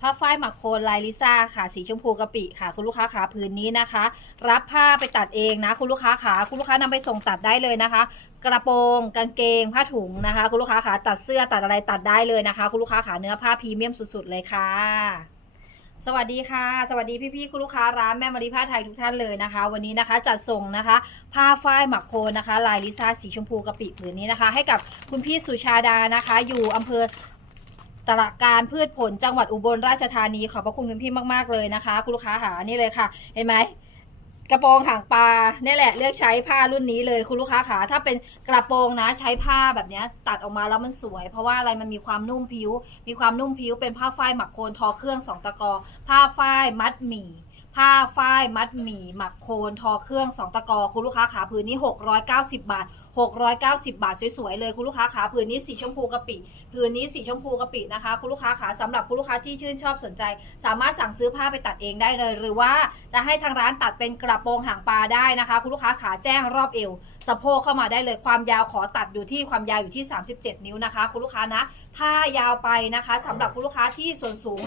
ผ้าฝ้ายหมักโคนลายลิซ่าค่ะ สีชมพูกะปิค่ะ คุณลูกค้าขาผืนนี้นะคะ รับผ้าไปตัดเองนะ คุณลูกค้าขาคุณลูกค้านำไปส่งตัดได้เลยนะคะ กระโปรงกางเกง ผ้าถุงนะคะ คุณลูกค้าขาตัดเสื้อตัดอะไรตัดได้เลยนะคะ คุณลูกค้าขาเนื้อผ้าพรีเมียมสุดๆเลยค่ะสวัสดีค่ะ สวัสดีพี่ๆคุณลูกค้าร้านแม่มารีผ้าไทยทุกท่านเลยนะคะ วันนี้นะคะจัดส่งนะคะ ผ้าฝ้ายหมักโคนนะคะ ลายลิซ่าสีชมพูกะปิผืนนี้นะคะ ให้กับคุณพี่สุชาดานะคะ อยู่อำเภอ ตลาดการพืชผลจังหวัดอุบลราชธานีขอบพระคุณคุณพี่มากๆเลยนะคะ คุณลูกค้าหานี่เลยค่ะ เห็นไหมกระโปรงหางปลาเนี่ยแหละเลือกใช้ผ้ารุ่นนี้เลยคุณลูกค้าขาถ้าเป็นกระโปรงนะใช้ผ้าแบบนี้ตัดออกมาแล้วมันสวย เพราะว่าอะไรมันมีความนุ่มผิว มีความนุ่มผิวเป็นผ้าฝ้ายหมักโคนทอเครื่องสองตะกอ ผ้าฝ้ายมัดหมี่ผ้าฝ้ายมัดหมี่หมักโคนทอเครื่องสองตะกอคุณลูกค้าขาผืนนี้ 690 บาท 690 บาทสวยๆเลยคุณลูกค้าขาผืนนี้สีชมพูกะปิผืนนี้สีชมพูกะปินะคะคุณลูกค้าขาสำหรับคุณลูกค้าที่ชื่นชอบสนใจ สามารถสั่งซื้อผ้าไปตัดเองได้เลย หรือว่าจะให้ทางร้านตัดเป็นกระโปรงหางปลาได้นะคะ คุณลูกค้าขาแจ้งรอบเอวสะโพกเข้ามาได้เลยความยาวขอตัดอยู่ที่ความยาวอยู่ที่ 37 นิ้วนะคะ คุณลูกค้านะถ้ายาวไปนะคะสำหรับคุณลูกค้าที่ส่วนสูง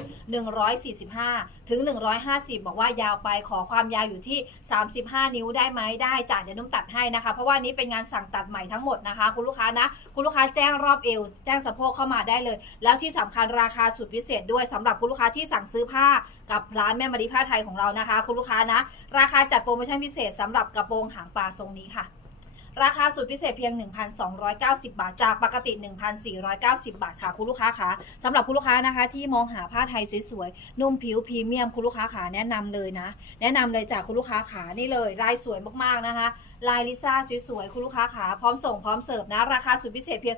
145 ถึง 150 บอกว่ายาวไปขอความยาวอยู่ที่ 35 นิ้วได้ไหมได้จ้ะเดี๋ยวนุ่มตัดให้นะคะ เพราะว่านี้เป็นงานสั่งตัดใหม่ทั้งหมดนะคะ คุณลูกค้านะ คุณลูกค้าแจ้งรอบเอว แจ้งสะโพกเข้ามาได้เลย แล้วที่สำคัญราคาสุดพิเศษด้วยสำหรับคุณลูกค้าที่สั่งซื้อผ้ากับร้านแม่มารีผ้าไทยของเรานะคะ คุณลูกค้านะ ราคาจัดโปรโมชั่นพิเศษสำหรับกระโปรงหางปลาทรงนี้ค่ะ ราคาสุดพิเศษเพียง 1,290 บาท จากปกติ 1,490 บาทค่ะ คุณลูกค้าคะสำหรับคุณลูกค้านะคะ ที่มองหาผ้าไทยสวยๆ นุ่มผิวพรีเมียมคุณลูกค้าขาแนะนำเลยนะ แนะนำเลยจากคุณลูกค้าขานี่เลย ลายสวยมากๆนะคะ ลายลิซ่าสวยๆ คุณลูกค้าขาพร้อมส่งพร้อมเสิร์ฟนะ ราคาสุดพิเศษเพียง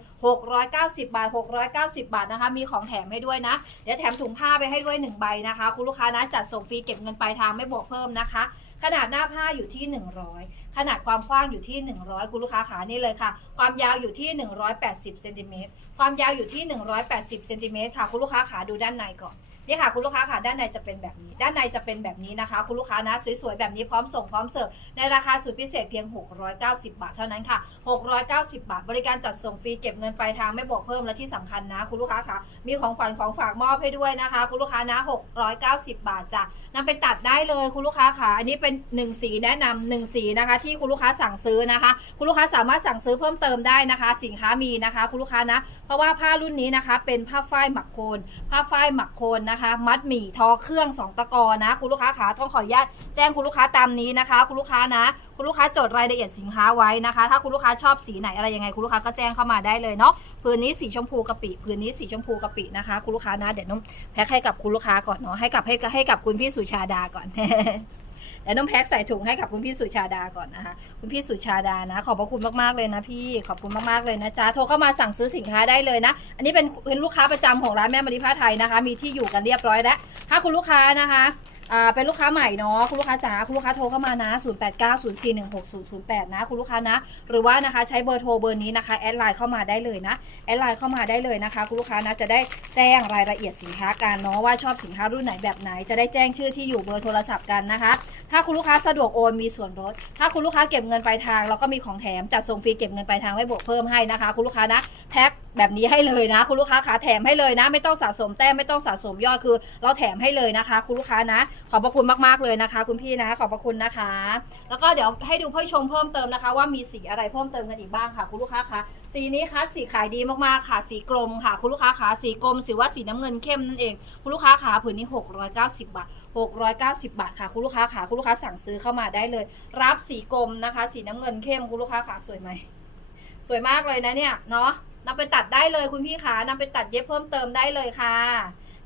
690 บาท 690 บาทนะคะ มีของแถมให้ด้วยนะ เดี๋ยวแถมถุงผ้าไปให้ด้วย1ใบนะคะ คุณลูกค้านะจัดส่งฟรีเก็บเงินปลายทางไม่บวกเพิ่มนะคะ ขนาดหน้าผ้าอยู่ที่ 100 ขนาดความกว้างอยู่ที่ 100 คุณลูกค้าขานี่เลยค่ะ ความยาวอยู่ที่ 180เซนติเมตรความยาวอยู่ที่ 180เซนติเมตรค่ะคุณลูกค้าขาดูด้านในก่อน นี่ค่ะคุณลูกค้าค่ะด้านในจะเป็นแบบนี้ ด้านในจะเป็นแบบนี้นะคะ คุณลูกค้านะสวยๆแบบนี้พร้อมส่งพร้อมเสิร์ฟในราคาสุดพิเศษเพียง 690 บาทเท่านั้นค่ะ 690 บาท บริการจัดส่งฟรีเก็บเงินปลายทางไม่บวกเพิ่มและที่สำคัญนะ คุณลูกค้าค่ะมีของขวัญของฝากมอบให้ด้วยนะคะ คุณลูกค้านะ 690 บาทจ้ะนำไปตัดได้เลยคุณลูกค้าค่ะอันนี้เป็น 1 สีแนะนำหนึ่งสีนะคะ ที่คุณลูกค้าสั่งซื้อนะคะ คุณลูกค้าสามารถสั่งซื้อเพิ่มเติมได้นะคะ สินค้ามีนะคะ คุณลูกค้านะ เพราะว่าผ้ารุ่นนี้นะคะ เป็นผ้าฝ้ายหมักโคนผ้าฝ้ายหมักโคนนะคะ มัดหมี่ทอเครื่อง 2 ตะกอนะ คุณลูกค้าขาต้องขออนุญาตแจ้งคุณลูกค้าตามนี้นะคะ คุณลูกค้านะ คุณลูกค้าจดรายละเอียดสินค้าไว้นะคะ ถ้าคุณลูกค้าชอบสีไหนอะไรยังไง คุณลูกค้าก็แจ้งเข้ามาได้เลยเนาะพื้นนี้สีชมพูกะปิพื้นนี้สีชมพูกะปินะคะ คุณลูกค้านะเดี๋ยวน้องแพ็คให้กับคุณลูกค้าก่อนเนาะให้กับให้ให้กับคุณพี่สุชาดาก่อน เดี๋ยวน้องแพ็คใส่ถุงให้กับคุณพี่สุชาดาก่อนนะคะ คุณพี่สุชาดานะ ขอบพระคุณมากๆเลยนะพี่ ขอบคุณมากๆเลยนะจ๊ะ โทรเข้ามาสั่งซื้อสินค้าได้เลยนะ อันนี้เป็นเป็นลูกค้าประจำของร้านแม่มาริผ้าไทยนะคะ มีที่อยู่กันเรียบร้อยแล้ว ถ้าคุณลูกค้านะคะเป็นลูกค้าใหม่เนาะคุณลูกค้าจ๋าคุณลูกค้าโทรเข้ามานะ 0890416008 นะ คุณลูกค้านะ หรือว่านะคะใช้เบอร์โทรเบอร์นี้นะคะแอดไลน์เข้ามาได้เลยนะแอดไลน์เข้ามาได้เลยนะคะ คุณลูกค้านะจะได้แจ้งรายละเอียดสินค้ากันเนาะว่าชอบสินค้ารุ่นไหนแบบไหนจะได้แจ้งชื่อที่อยู่เบอร์โทรศัพท์กันนะคะ ถ้าคุณลูกค้าสะดวกโอนมีส่วนลด ถ้าคุณลูกค้าเก็บเงินปลายทางเราก็มีของแถมจัดส่งฟรีเก็บเงินปลายทางไว้บวกเพิ่มให้นะคะ คุณลูกค้านะ แพ็คแบบนี้ให้เลยนะ คุณลูกค้าขาแถมให้เลยนะ ไม่ต้องสะสมแต้มไม่ต้องสะสมยอดคือ เราแถมให้เลยนะคะ คุณลูกค้านะ ขอบพระคุณมากๆเลยนะคะ คุณพี่นะ ขอบพระคุณนะคะ แล้วก็เดี๋ยวให้ดูผู้ชมเพิ่มเติมนะคะ ว่ามีสีอะไรเพิ่มเติมกันอีกบ้างค่ะ คุณลูกค้าคะสีนี้คะสีขายดีมากๆค่ะ สีกลมค่ะ คุณลูกค้าขาสีกลมสีว่าสีน้ำเงินเข้มนั่นเองคุณลูกค้าขาผืนนี้ 690 บาท 690 บาทค่ะ คุณลูกค้าขาคุณลูกค้าสั่งซื้อเข้ามาได้เลย รับสีกลมนะคะ สีน้ำเงินเข้มคุณลูกค้าขาสวยไหมสวยมากเลยนะเนี่ยเนาะ นำไปตัดได้เลยคุณพี่ขานำไปตัดเย็บเพิ่มเติมได้เลยค่ะ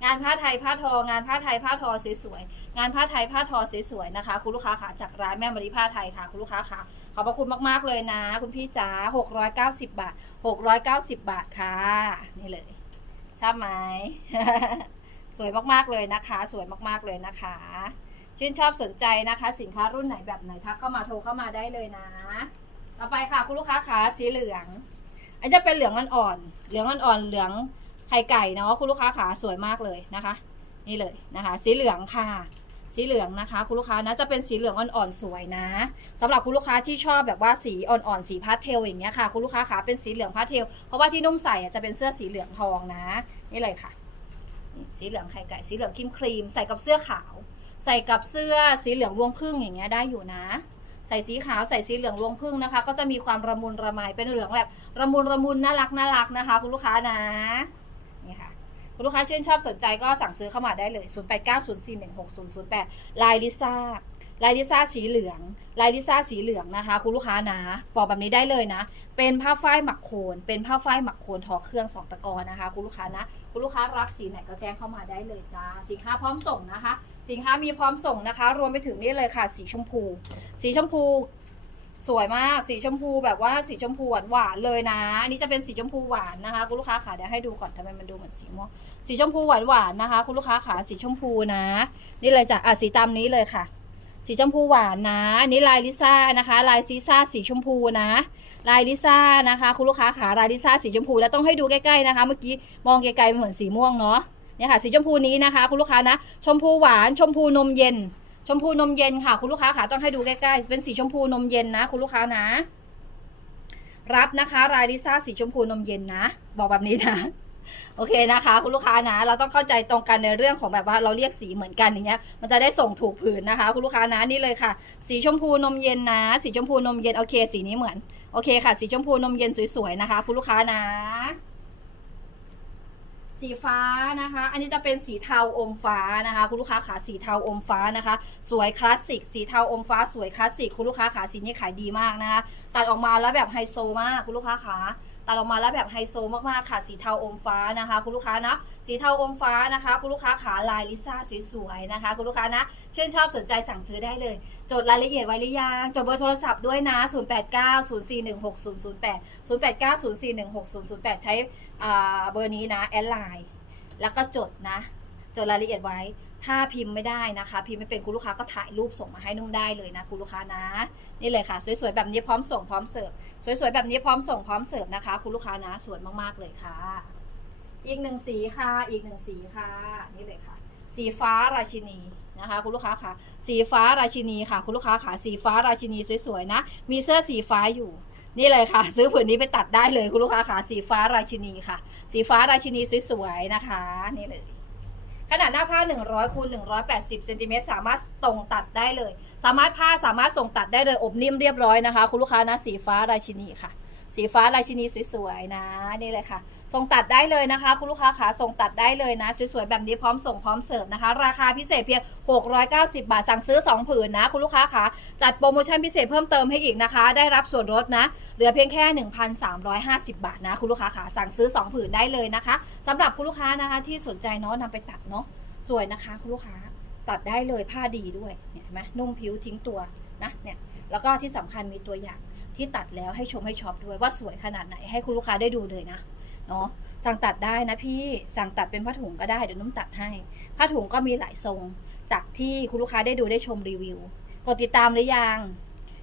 งานผ้าไทยผ้าทอ งานผ้าไทยผ้าทอสวยๆงานผ้าไทยผ้าทอสวยๆนะคะ คุณลูกค้าขาจากร้านแม่มารีผ้าไทยค่ะ คุณลูกค้าขาขอบพระคุณมากๆเลยนะ คุณพี่จ๋า690 บาท 690 บาทค่ะ นี่เลยชอบไหมสวยมากๆเลยนะคะ สวยมากๆเลยนะคะ ชื่นชอบสนใจนะคะ สินค้ารุ่นไหนแบบไหนทักเข้ามาโทรเข้ามาได้เลยนะ ต่อไปค่ะคุณลูกค้าขาสีเหลือง อันจะเป็นเหลืองอ่อนๆเหลืองอ่อนๆเหลืองไข่ไก่เนาะคุณลูกค้าขาสวยมากเลยนะคะ นี่เลยนะคะ สีเหลืองค่ะ สีเหลืองนะคะ คุณลูกค้านะจะเป็นสีเหลืองอ่อนๆสวยนะสำหรับคุณลูกค้าที่ชอบแบบว่าสีอ่อนๆสีพาสเทลอย่างเงี้ยค่ะ คุณลูกค้าขาเป็นสีเหลืองพาสเทลเพราะว่าที่นุ่มใส่จะเป็นเสื้อสีเหลืองทองนะ นี่เลยค่ะ สีเหลืองไข่ไก่ สีเหลืองครีมครีมใส่กับเสื้อขาว ใส่กับเสื้อสีเหลืองวงพึ่งอย่างเงี้ยได้อยู่นะ ใส่สีขาวใส่สีเหลืองรวงพึ่งนะคะ ก็จะมีความระมุนระไมเป็นเหลืองแบบระมุนระมุนน่ารักน่ารักนะคะ คุณลูกค้านะนี่ค่ะคุณลูกค้าชื่นชอบสนใจก็สั่งซื้อเข้ามาได้เลย 0890416008 ลายลิซ่าลายลิซ่าสีเหลือง ลายลิซ่าสีเหลืองนะคะ คุณลูกค้านะบอกแบบนี้ได้เลยนะ เป็นผ้าฝ้ายหมักโคน เป็นผ้าฝ้ายหมักโคนทอเครื่องสองตะกอนนะคะ คุณลูกค้านะ คุณลูกค้ารับสีไหนก็แจ้งเข้ามาได้เลยจ้า สินค้าพร้อมส่งนะคะ สินค้ามีพร้อมส่งนะคะ รวมไปถึงนี่เลยค่ะ สีชมพู สีชมพูสวยมาก สีชมพูแบบว่าสีชมพูหวานหวานๆเลยนะ อันนี้จะเป็นสีชมพูหวานนะคะ คุณลูกค้าค่ะเดี๋ยวให้ดูก่อนทำไมมันดูเหมือนสีม่วง สีชมพูหวานหวานๆนะคะ คุณลูกค้าขาสีชมพูนะ นี่เลยจ้ะอะสีตามนี้เลยค่ะ สีชมพูหวานนะ อันนี้ลายลิซ่านะคะ ลายซีซ่าสีชมพูนะ ลายลิซ่านะคะ คุณลูกค้าขาลายลิซ่าสีชมพูแล้วต้องให้ดูใกล้ๆนะคะ เมื่อกี้มองไกลๆมันเหมือนสีม่วงเนาะเนี่ยค่ะสีชมพูนี้นะคะ คุณลูกค้านะ ชมพูหวาน ชมพูนมเย็น ชมพูนมเย็นค่ะ คุณลูกค้าขาต้องให้ดูใกล้ๆเป็นสีชมพูนมเย็นนะ คุณลูกค้านะ รับนะคะลายลิซ่าสีชมพูนมเย็นนะ บอกแบบนี้นะ โอเคนะคะ คุณลูกค้านะ เราต้องเข้าใจตรงกันในเรื่องของแบบว่าเราเรียกสีเหมือนกันอย่างเงี้ยมันจะได้ส่งถูกผืนนะคะ คุณลูกค้านะนี่เลยค่ะ สีชมพูนมเย็นนะ สีชมพูนมเย็นโอเค สีนี้เหมือนโอเคค่ะ สีชมพูนมเย็นสวยๆนะคะ คุณลูกค้านะ สีฟ้านะคะ อันนี้จะเป็นสีเทาอมฟ้านะคะ คุณลูกค้าขาสีเทาอมฟ้านะคะ สวยคลาสสิกสีเทาอมฟ้าสวยคลาสสิกคุณลูกค้าขาสีนี้ขายดีมากนะคะตัดออกมาแล้วแบบไฮโซมากคุณลูกค้าขา ตัดออกมาแล้วแบบไฮโซมากๆค่ะสีเทาอมฟ้านะคะ คุณลูกค้านะสีเทาอมฟ้านะคะ คุณลูกค้าขาลายลิซ่าสวยๆนะคะ คุณลูกค้านะชื่นชอบสนใจสั่งซื้อได้เลย จดรายละเอียดไว้หรือยังจดเบอร์โทรศัพท์ด้วยนะ 0890416008 0890416008 ใช้อ่าเบอร์นี้นะแอดไลน์แล้วก็จดนะ จดรายละเอียดไว้ ถ้าพิมพ์ไม่ได้นะคะ พิมพ์ไม่เป็นคุณลูกค้าก็ถ่ายรูปส่งมาให้นุ่มได้เลยนะคุณลูกค้านะ นี่เลยค่ะ สวยๆแบบนี้พร้อมส่งพร้อมเสิร์ฟสวยๆแบบนี้พร้อมส่งพร้อมเสิร์ฟนะคะ คุณลูกค้านะสวยมากๆเลยค่ะ อีกหนึ่งสีค่ะ อีกหนึ่งสีค่ะ นี่เลยค่ะ สีฟ้าราชินีนะคะ คุณลูกค้าค่ะ สีฟ้าราชินีค่ะ คุณลูกค้าค่ะ สีฟ้าราชินีสวยๆนะ มีเสื้อสีฟ้าอยู่นี่เลยค่ะ ซื้อผืนนี้ไปตัดได้เลยคุณลูกค้าค่ะ สีฟ้าราชินีค่ะ สีฟ้าราชินีสวยๆนะคะ นี่เลย ขนาดหน้าผ้า 100คูณ180เซนติเมตรสามารถส่งตัดได้เลย สามารถผ้าสามารถส่งตัดได้เลยอบนิ่มเรียบร้อยนะคะ คุณลูกค้านะสีฟ้าราชินีค่ะ สีฟ้าราชินีสวยๆนะนี่เลยค่ะ ส่งตัดได้เลยนะคะ คุณลูกค้าขาส่งตัดได้เลยนะสวยๆแบบนี้พร้อมส่งพร้อมเสิร์ฟนะคะ ราคาพิเศษเพียง 690 บาทสั่งซื้อ 2 ผืนนะ คุณลูกค้าขาจัดโปรโมชั่นพิเศษเพิ่มเติมให้อีกนะคะ ได้รับส่วนลดนะ เหลือเพียงแค่ 1,350 บาทนะ คุณลูกค้าขาสั่งซื้อ 2 ผืนได้เลยนะคะสำหรับคุณลูกค้านะคะที่สนใจเนาะนำไปตัดเนาะสวยนะคะ คุณลูกค้าตัดได้เลยผ้าดีด้วยเนี่ยเห็นไหมนุ่มผิวทิ้งตัวนะเนี่ยแล้วก็ที่สำคัญมีตัวอย่างที่ตัดแล้วให้ชมให้ช็อปด้วยว่าสวยขนาดไหนให้คุณลูกค้าได้ดูเลยนะ เนาะสั่งตัดได้นะพี่สั่งตัดเป็นผ้าถุงก็ได้เดี๋ยวนุ่มตัดให้ผ้าถุงก็มีหลายทรง จากที่คุณลูกค้าได้ดูได้ชมรีวิว กดติดตามหรือยัง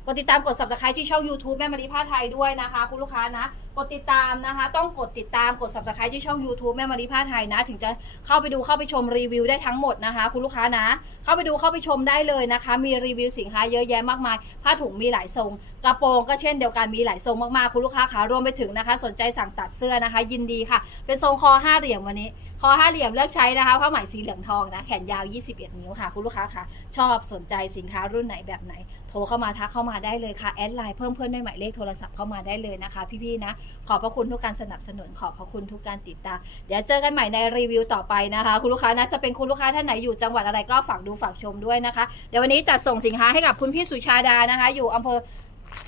กดติดตามกด subscribe ที่ช่อง YouTube แม่มารีผ้าไทยด้วยนะคะ คุณลูกค้านะ กดติดตามนะคะ ต้องกดติดตามกด subscribe ที่ช่อง YouTube แม่มารีผ้าไทยนะ ถึงจะเข้าไปดูเข้าไปชมรีวิวได้ทั้งหมดนะคะ คุณลูกค้านะ เข้าไปดูเข้าไปชมได้เลยนะคะ มีรีวิวสินค้าเยอะแยะมากมาย ผ้าถุงมีหลายทรง กระโปรงก็เช่นเดียวกันมีหลายทรงมากๆคุณลูกค้าขารวมไปถึงนะคะ สนใจสั่งตัดเสื้อนะคะ ยินดีค่ะ เป็นทรงคอห้าเหลี่ยมวันนี้คอห้าเหลี่ยมเลือกใช้นะคะผ้าไหมสีเหลืองทองนะแขนยาว 21 นิ้วค่ะ คุณลูกค้าคะชอบสนใจสินค้ารุ่นไหนแบบไหน ทรเข้ามาทักเข้ามาได้เลยค่ะแอดไลน์เพิ่มเพื่อนด้วยหมายเลขโทรศัพท์เข้ามาได้เลยนะคะ พี่ๆนะ ขอบพระคุณทุกการสนับสนุนขอบพระคุณทุกการติดตามเดี๋ยวเจอกันใหม่ในรีวิวต่อไปนะคะ คุณลูกค้านะจะเป็นคุณลูกค้าท่านไหนอยู่จังหวัดอะไรก็ฝากดูฝากชมด้วยนะคะเดี๋ยววันนี้จัดส่งสินค้าให้กับคุณพี่สุชาดานะคะ อยู่อำเภอ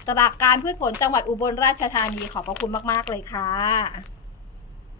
ตรากการพืชผลจังหวัดอุบลราชธานีขอบพระคุณมากๆเลยค่ะ